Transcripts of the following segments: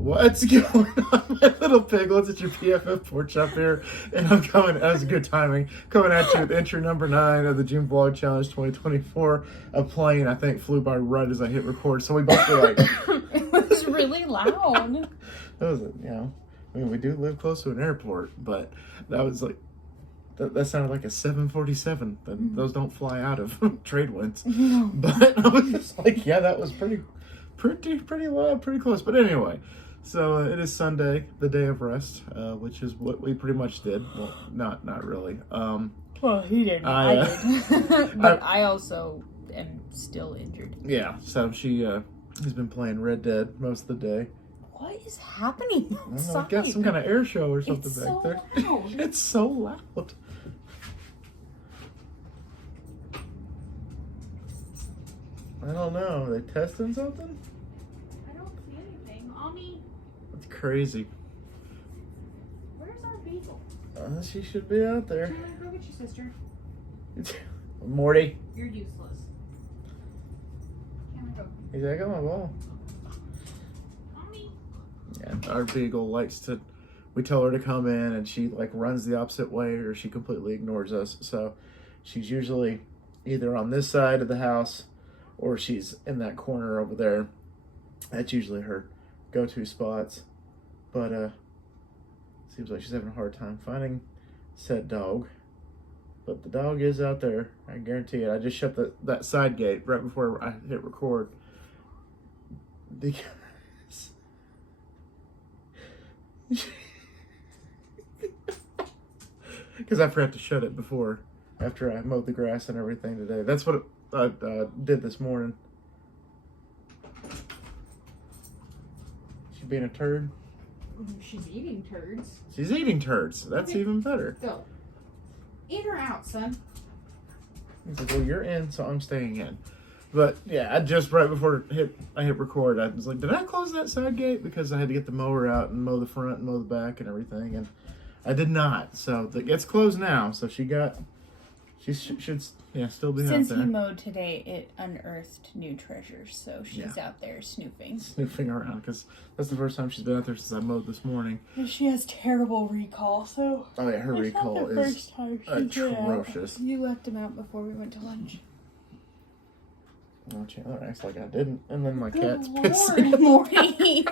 What's going on, my little piglets? It's your PFF Porch up here, and I'm coming, that was good timing, coming at you with entry number 9 of the June Vlog Challenge 2024. A plane, I think, flew by right as I hit record, so we both were like... It was really loud. That was, I mean, we do live close to an airport, but that was like, that sounded like a 747. Those don't fly out of trade winds. No. But I was just like, yeah, that was pretty loud, pretty close. But anyway, so it is Sunday, the day of rest, which is what we pretty much did. Well, not really. Well, he didn't. I did. But I also am still injured. Yeah, so she has been playing Red Dead most of the day. What is happening outside? I got some kind of air show or something It's back so there. loud. It's so loud. I don't know. Are they testing something? I don't see anything. Mommy, That's crazy. where's our beagle? She should be out there. I'm gonna go get your sister. Morty. You're useless. Can I go? He's like, I got my ball. Mommy. Yeah, our beagle likes to, we tell her to come in and she like runs the opposite way or she completely ignores us. So she's usually either on this side of the house or she's in that corner over there. That's usually her go-to spots. But seems like she's having a hard time finding said dog. But the dog is out there, I guarantee it. I just shut that side gate right before I hit record. Because I forgot to shut it before, after I mowed the grass and everything today. That's what I did this morning. She being a turd? She's eating turds. She's eating turds. That's Okay. even better. Go. In or out, son? He's like, well, you're in, so I'm staying in. But yeah, I just right before I hit record, I was like, did I close that side gate? Because I had to get the mower out and mow the front and mow the back and everything, and I did not. So it's closed now. So she should still be Since out he there mowed today, it unearthed new treasures. So she's out there snooping. sniffing around because that's the first time she's been out there since I mowed this morning. And she has terrible recall, so... Oh yeah, her It's not recall the is first time she's been out. atrocious. You left him out before we went to lunch. Oh, Chandler acts like I didn't, and then my cat's Good pissing. Lord, Morty.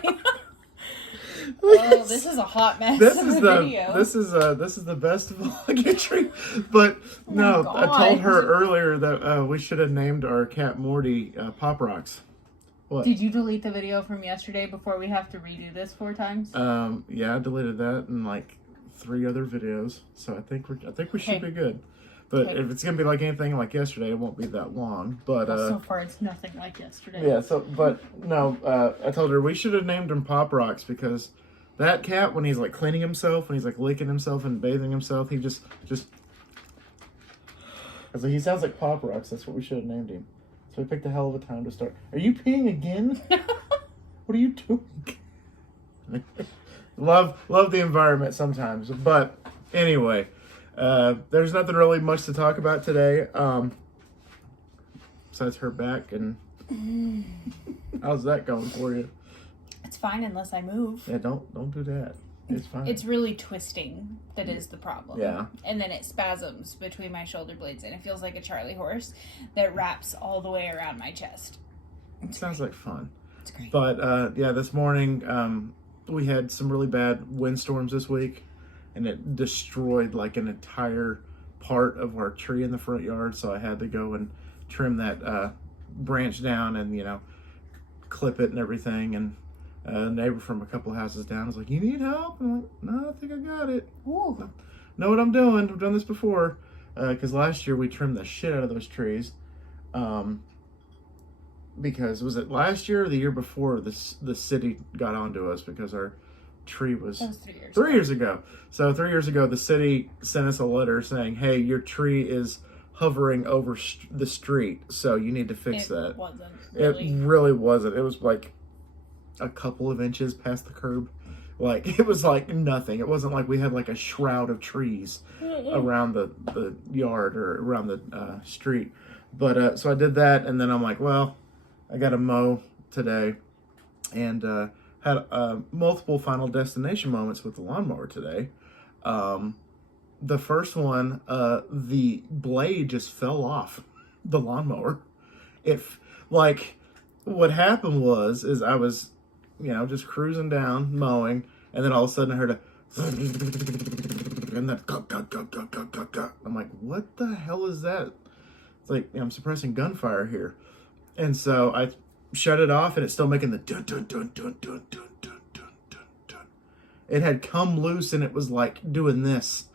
Oh, this is a hot mess. This of is a the video. this is the best vlog entry, but no, my I told God. her earlier that we should have named our cat Morty Pop Rocks. What? Did you delete the video from yesterday before we have to redo this 4 times? Yeah, I deleted that and like 3 other videos, so I think we should Okay. be good. But Okay. if it's gonna be like anything like yesterday, it won't be that long. But So far, it's nothing like yesterday. yeah, but no, I told her we should have named him Pop Rocks because that cat, when he's like cleaning himself, when he's like licking himself and bathing himself, he just I was like, he sounds like Pop Rocks. That's what we should have named him. So we picked a hell of a time to start. Are you peeing again? What are you doing? love the environment sometimes, but anyway, there's nothing really much to talk about today. Besides her back and how's that going for you? It's fine unless I move. Yeah, don't do that. It's fine. It's really twisting that is the problem. Yeah. And then it spasms between my shoulder blades and it feels like a Charlie horse that wraps all the way around my chest. It sounds like fun. It's great. But yeah, this morning we had some really bad windstorms this week, and it destroyed like an entire part of our tree in the front yard. So I had to go and trim that branch down and clip it and everything. And a neighbor from a couple houses down was like, "You need help?" I'm like, "No, I think I got it. Ooh. Know what I'm doing. I've done this before." Because last year we trimmed the shit out of those trees. Because was it last year or the year before the city got onto us because our tree was That was 3 years 3 years ago. So 3 years ago, the city sent us a letter saying, "Hey, your tree is hovering over the street, so you need to fix that." Wasn't really. It really wasn't. It was like a couple of inches past the curb. Like, it was like nothing. It wasn't like we had like a shroud of trees around the yard or around the street. But so I did that, and then I'm like, well, I got to mow today. And had multiple Final Destination moments with the lawnmower today. The first one, the blade just fell off the lawnmower. Like, what happened is I was, just cruising down, mowing, and then all of a sudden I heard a and then I'm like, what the hell is that? It's like, I'm suppressing gunfire here. And so I shut it off, and it's still making the dun dun dun dun dun dun dun dun dun dun. It had come loose, and it was like doing this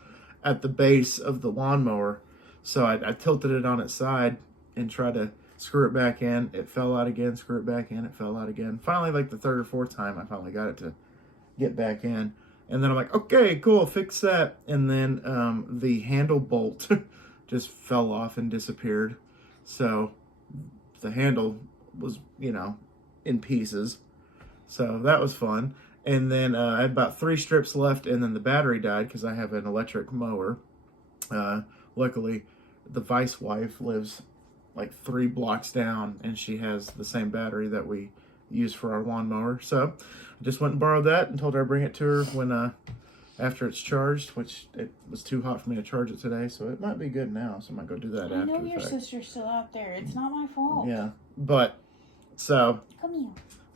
at the base of the lawnmower. So I tilted it on its side and tried to screw it back in. It fell out again, screw it back in, it fell out again. Finally, like the third or fourth time, I finally got it to get back in. And then I'm like, okay, cool, fix that. And then the handle bolt just fell off and disappeared. So the handle was, in pieces. So that was fun. And then I had about 3 strips left, and then the battery died because I have an electric mower. Luckily, the vice wife lives like 3 blocks down, and she has the same battery that we use for our lawnmower. So I just went and borrowed that and told her I'd bring it to her when after it's charged, which it was too hot for me to charge it today, so it might be good now. So I might go do that I after know the your fact. sister's still out there. It's not my fault. Yeah, but so Come here.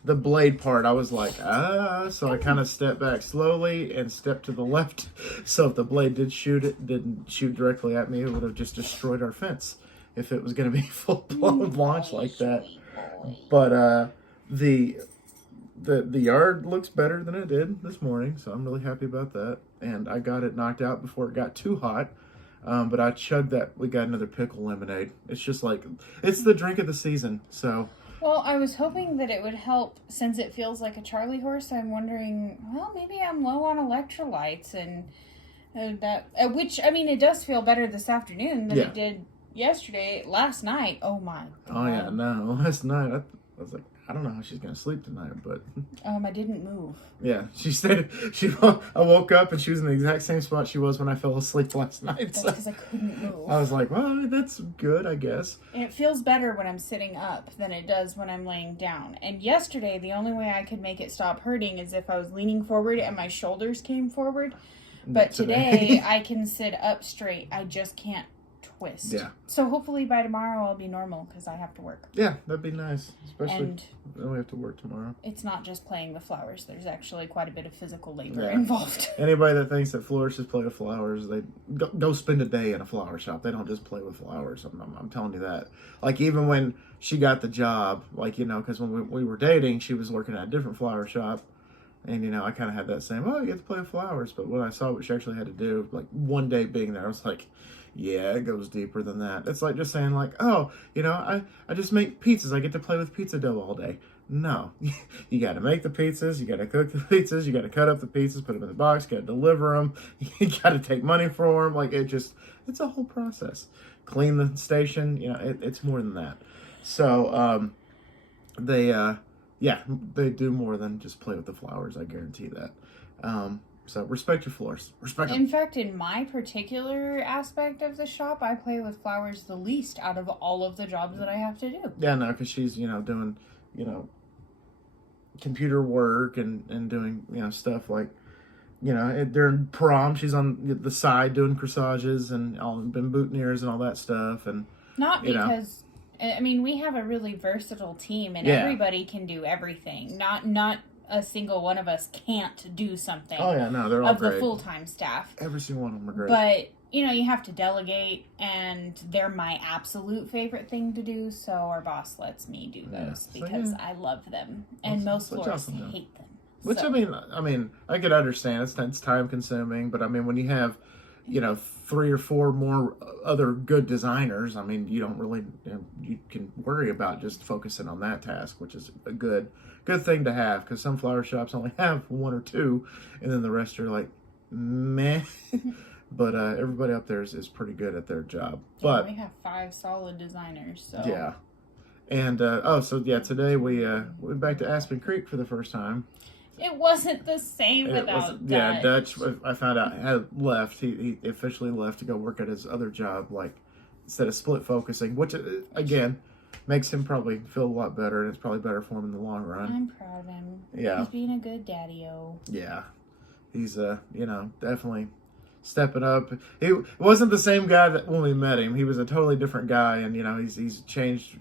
the blade part, I was like, so I kind of stepped back slowly and stepped to the left. So if the blade didn't shoot directly at me, it would have just destroyed our fence if it was going to be full-blown launch like that. But the yard looks better than it did this morning, so I'm really happy about that. And I got it knocked out before it got too hot. But I chugged that. We got another pickle lemonade. It's just like, it's the drink of the season, so... Well, I was hoping that it would help since it feels like a Charlie horse. I'm wondering, well, maybe I'm low on electrolytes and which, I mean, it does feel better this afternoon than it did yesterday. Last night, oh my God. Oh yeah, no, last night I was like, I don't know how she's gonna sleep tonight, but I didn't move. yeah, I woke up and she was in the exact same spot she was when I fell asleep last night. That's So because I couldn't move. I was like, well, that's good, I guess. And it feels better when I'm sitting up than it does when I'm laying down. And yesterday, the only way I could make it stop hurting is if I was leaning forward and my shoulders came forward. But today, I can sit up straight. I just can't twist. Yeah. So hopefully by tomorrow I'll be normal because I have to work. Yeah, that'd be nice, especially And when we have to work tomorrow. it's not just playing with flowers. There's actually quite a bit of physical labor Yeah. involved. Anybody that thinks that florists play with flowers, they go spend a day in a flower shop. They don't just play with flowers. I'm telling you that. Like, even when she got the job, like, because when we were dating, she was working at a different flower shop. And, I kind of had that same, you get to play with flowers. But when I saw what she actually had to do, like, one day being there, I was like, yeah, it goes deeper than that. It's like just saying, like, I just make pizzas. I get to play with pizza dough all day. No. You got to make the pizzas. You got to cook the pizzas. You got to cut up the pizzas, put them in the box. You got to deliver them. You got to take money for them. Like, it's a whole process. Clean the station. It's more than that. So, they do more than just play with the flowers. I guarantee that. So respect your florists. Respect them. In fact, in my particular aspect of the shop, I play with flowers the least out of all of the jobs that I have to do. Yeah, no, because she's, doing, computer work and doing, stuff like, during prom, she's on the side doing corsages and all been boutonnieres and all that stuff. And Not because, I mean, we have a really versatile team and everybody can do everything. Not a single one of us can't do something. Oh yeah, no, they're all of great. The full-time staff. Every single one of them are great. But you have to delegate, and they're my absolute favorite thing to do. So our boss lets me do those because I love them, and most florists hate them. Which I mean, I could understand. It's time consuming, but I mean, when you have 3 or 4 more other good designers, I mean, you don't really you can worry about just focusing on that task, which is a good thing to have, because some flower shops only have 1 or 2, and then the rest are like meh. But everybody up there is pretty good at their job. But we have 5 solid designers. So yeah, and today we went back to Aspen Creek for the first time. it wasn't the same without Dutch. Yeah, Dutch, I found out, had left. He officially left to go work at his other job, like, instead of split focusing, which, again, makes him probably feel a lot better, and it's probably better for him in the long run. I'm proud of him. Yeah. He's being a good daddy-o. Yeah, he's definitely stepping up. He wasn't the same guy that when we met him. He was a totally different guy, and he's changed.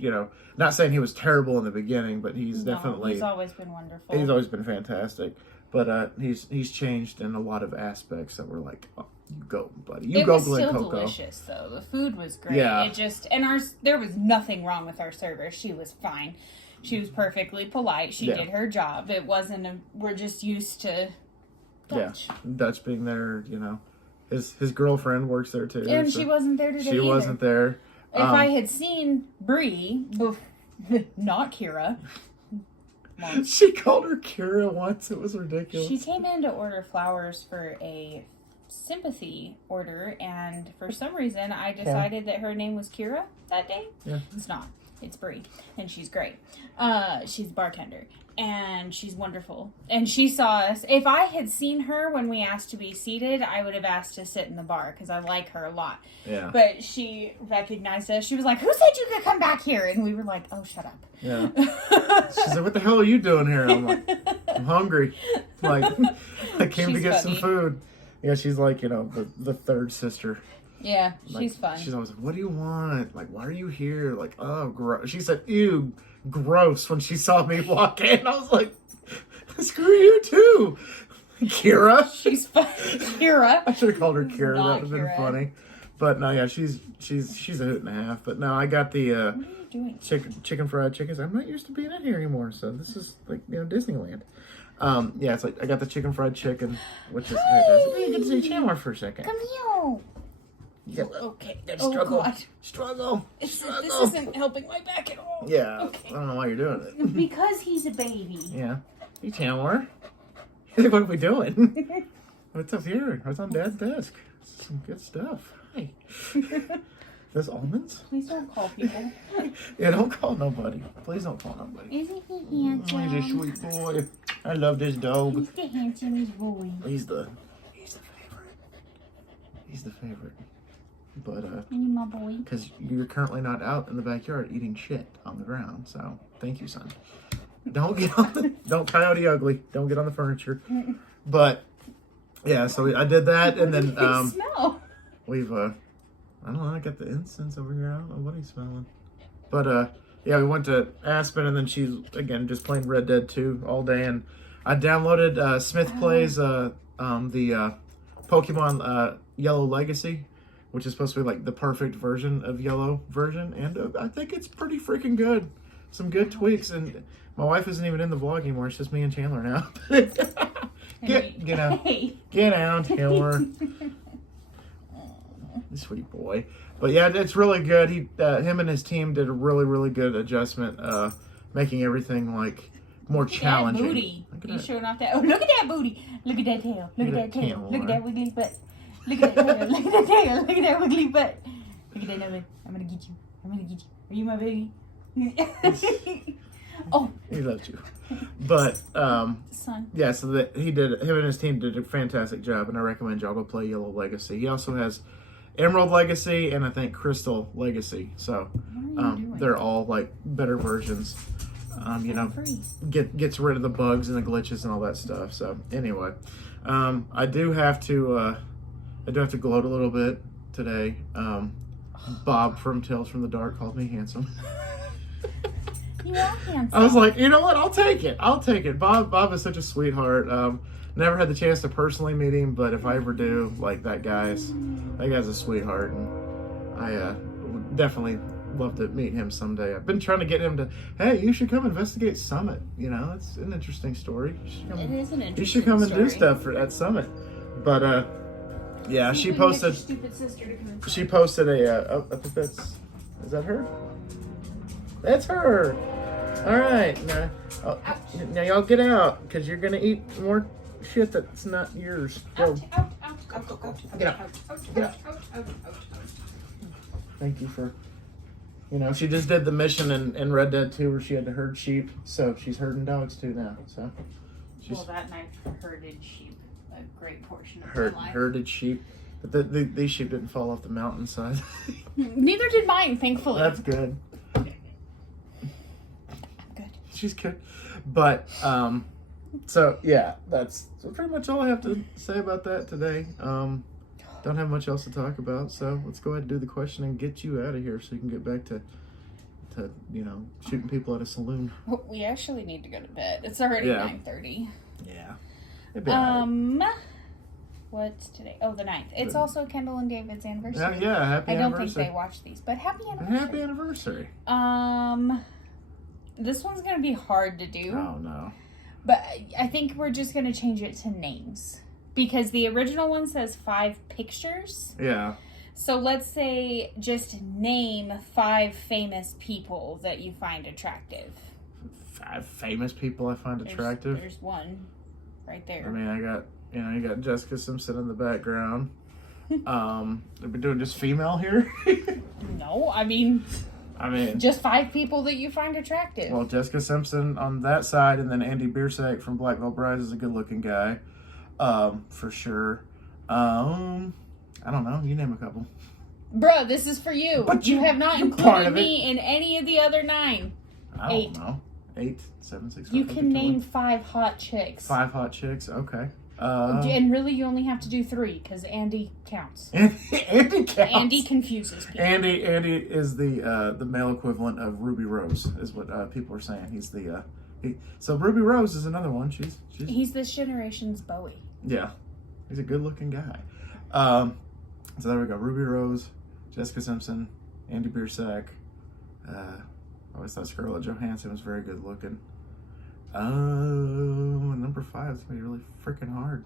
Not saying he was terrible in the beginning, but he's definitely He's always been wonderful. he's always been fantastic. But he's changed in a lot of aspects that were like, oh, you go, buddy, you it go, was Glen still Coco. delicious though. The food was great. Yeah. It just there was nothing wrong with our server. She was fine. She was perfectly polite. She Yeah. did her job. It wasn't we're just used to Dutch. Yeah, Dutch being there. His girlfriend works there too, And so she wasn't there today she either. wasn't there. If I had seen Bree, not Kira, She called her Kira once. It was ridiculous. she came in to order flowers for a sympathy order, and for some reason I decided that her name was Kira that day. Yeah. It's not. It's Bree, and she's great. She's a bartender, and she's wonderful. And she saw us. If I had seen her when we asked to be seated, I would have asked to sit in the bar because I like her a lot. Yeah. But she recognized us. She was like, "Who said you could come back here?" And we were like, "Oh, shut up." Yeah. She's like, "What the hell are you doing here?" I'm like, "I'm hungry." Like, I came to She's get funny. some food. Yeah, she's like, the third sister. Yeah, Like, she's fun. She's always like, "What do you want? Like, why are you here?" Like, "Oh, gross." She said, "Ew, gross," when she saw me walk in. I was like, "Screw you too, Kira." She's fun. Kira. I should have called her Kira. That Not would have been Kira. funny. But no, yeah, she's a hoot and a half. But no, I got the What are you doing? chicken fried chickens. I'm not used to being in here anymore, so this is like Disneyland. Yeah, it's like I got the chicken fried chicken, which is fantastic. You can see Chandler for a second. Come here. Yeah, Okay. gotta Oh, struggle. God. Struggle. This Struggle. isn't helping my back at all. Yeah, Okay. I don't know why you're doing it. Because he's a baby. Yeah. Hey, Chandler. What are we doing? What's up here? What's on Dad's desk? Some good stuff. Hi. Those almonds? Please don't call people. Yeah, don't call nobody. Please don't call nobody. Isn't he handsome? He's a sweet boy. I love this dog. He's the handsomest boy. He's the favorite. He's the favorite. But You my boy. because you're currently not out in the backyard eating shit on the ground, so thank you, son. Don't get on the don't Coyote Ugly. Don't get on the furniture. But yeah, so I did that, and then Smell. we've I don't know. I got the incense over here. I don't know what he's smelling. But yeah, we went to Aspen, and then she's again just playing Red Dead 2 all day, and I downloaded Smith Plays the Pokemon Yellow Legacy, which is supposed to be like the perfect version of Yellow version, and I think it's pretty freaking good. Some good tweaks, and my wife isn't even in the vlog anymore. It's just me and Chandler now. get out, Hey. get out, Chandler. Sweet boy. But yeah, it's really good. Him and his team did a really, really good adjustment, making everything like more challenging. That booty. Look at You that. showing off that. Oh, look at that booty. Look at that tail. Look at that tail. camel, Look at right? that wiggly butt. Look at that tail. Look at that tail. Look at that wiggly butt. Look at that nubby. I'm gonna get you. I'm gonna get you. Are you my baby? Oh, He loves you. But son. yeah, so him and his team did a fantastic job, and I recommend y'all go play Yellow Legacy. He also has Emerald Legacy and I think Crystal Legacy. So What are you doing? they're all like better versions. Free. Gets rid of the bugs and the glitches and all that stuff. So anyway, I do have to gloat a little bit today. Bob from Tales from the Dark called me handsome. You are handsome. I was like, you know what? I'll take it. Bob is such a sweetheart. Never had the chance to personally meet him, but if I ever do, like that guy's a sweetheart, and I would definitely love to meet him someday. I've been trying to get him to, hey, you should come investigate Summit. It's an interesting story. You should come, It is an interesting you should come and do story. stuff at Summit. But yeah, she You couldn't get your posted. stupid sister to come inside. She posted I think is that her? That's her. All right, now y'all get out because you're gonna eat more shit that's not yours. Go. Ouch, ouch, ouch, ouch, ouch, ouch, Get out. ouch, ouch, Get out. ouch, ouch, ouch, ouch. Thank you for. She just did the mission in Red Dead 2 where she had to herd sheep, so she's herding dogs too now. So she's Well, that night herded sheep a great portion of my life. herded sheep, but these sheep didn't fall off the mountainside. Neither did mine, thankfully. That's good. she's good. But so yeah, that's pretty much all I have to say about that today. Don't have much else to talk about, so let's go ahead and do the question and get you out of here so you can get back to shooting people at a saloon. We actually need to go to bed. It's already 9:30. Yeah. It'd be all right. What's today? Oh, the 9th. It's also Kendall and David's anniversary. Yeah, happy I don't anniversary. think they watch these, but happy anniversary. Happy anniversary. This one's gonna be hard to do. Oh no. But I think we're just gonna change it to names. Because the original one says 5 pictures. Yeah. So let's say just name 5 famous people that you find attractive. 5 famous people I find attractive. There's one right there. I mean, you got Jessica Simpson in the background. Are we doing just female here? No, I mean just 5 people that you find attractive. Well, Jessica Simpson on that side, and then Andy Biersack from Black Veil Brides is a good-looking guy, for sure. I don't know. You name a couple. Bruh, this is for you. But you have not included me in any of the other 9. I don't know. 8, 7, 6, 5. You can name 5 hot chicks. 5 hot chicks. Okay. And really, you only have to do 3 because Andy counts. Andy counts. Andy confuses people. Andy is the male equivalent of Ruby Rose, is what people are saying. He's the so Ruby Rose is another one. He's this generation's Bowie. Yeah, he's a good-looking guy. So there we go. Ruby Rose, Jessica Simpson, Andy Biersack. I always thought Scarlett Johansson was very good-looking. Number 5 is gonna be really freaking hard.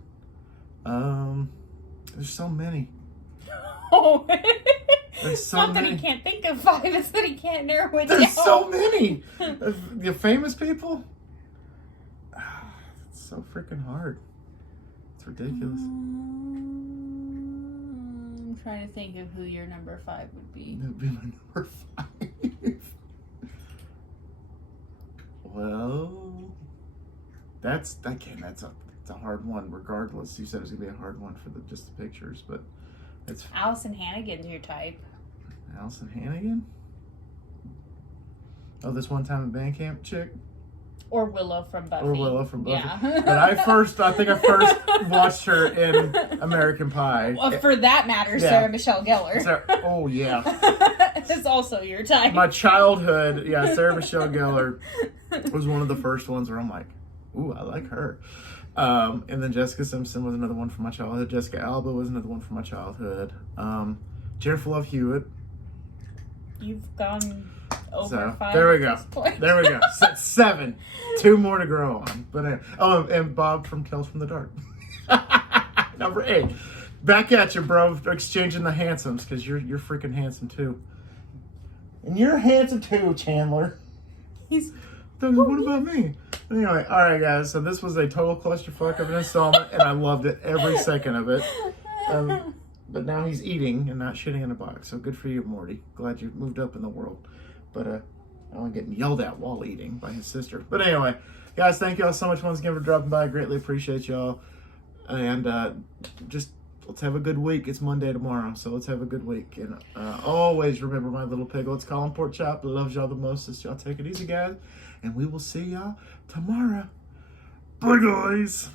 There's so many. Oh, There's so not many. that he can't think of 5; it's that he can't narrow it down. There's so many. The famous people. It's so freaking hard. It's ridiculous. I'm trying to think of who your number 5 would be. That'd be my number 5. Well, that's a hard one. Regardless, you said it's gonna be a hard one for just the pictures, but it's Allison Hannigan's your type. Allison Hannigan. Oh, this one time in band camp chick. Or Willow from Buffy. Yeah. Yeah. But I think I first watched her in American Pie. Well, for that matter, Yeah. Sarah Michelle Gellar. Oh yeah. Is also your type. My childhood, Sarah Michelle Gellar was one of the first ones where I'm like, ooh, I like her. And then Jessica Simpson was another one from my childhood. Jessica Alba was another one from my childhood. Jennifer Love Hewitt. You've gone over 5 there we at go. this point. There we go. 7. 2 more to grow on. But and Bob from Tales from the Dark. Number 8. Back at you, bro. Exchanging the handsomes because you're freaking handsome too. And you're handsome too, Chandler. What about me? Anyway, all right, guys. So this was a total clusterfuck of an installment, and I loved it every second of it. But now he's eating and not shitting in a box. So good for you, Morty. Glad you moved up in the world. But I want getting yelled at while eating by his sister. But anyway, guys, thank y'all so much once again for dropping by. I greatly appreciate y'all. And just let's have a good week. It's Monday tomorrow, so let's have a good week. And always remember my little pig. Let's call him Pork Chop. Loves y'all the most. Y'all take it easy, guys. And we will see y'all tomorrow. Bye, guys.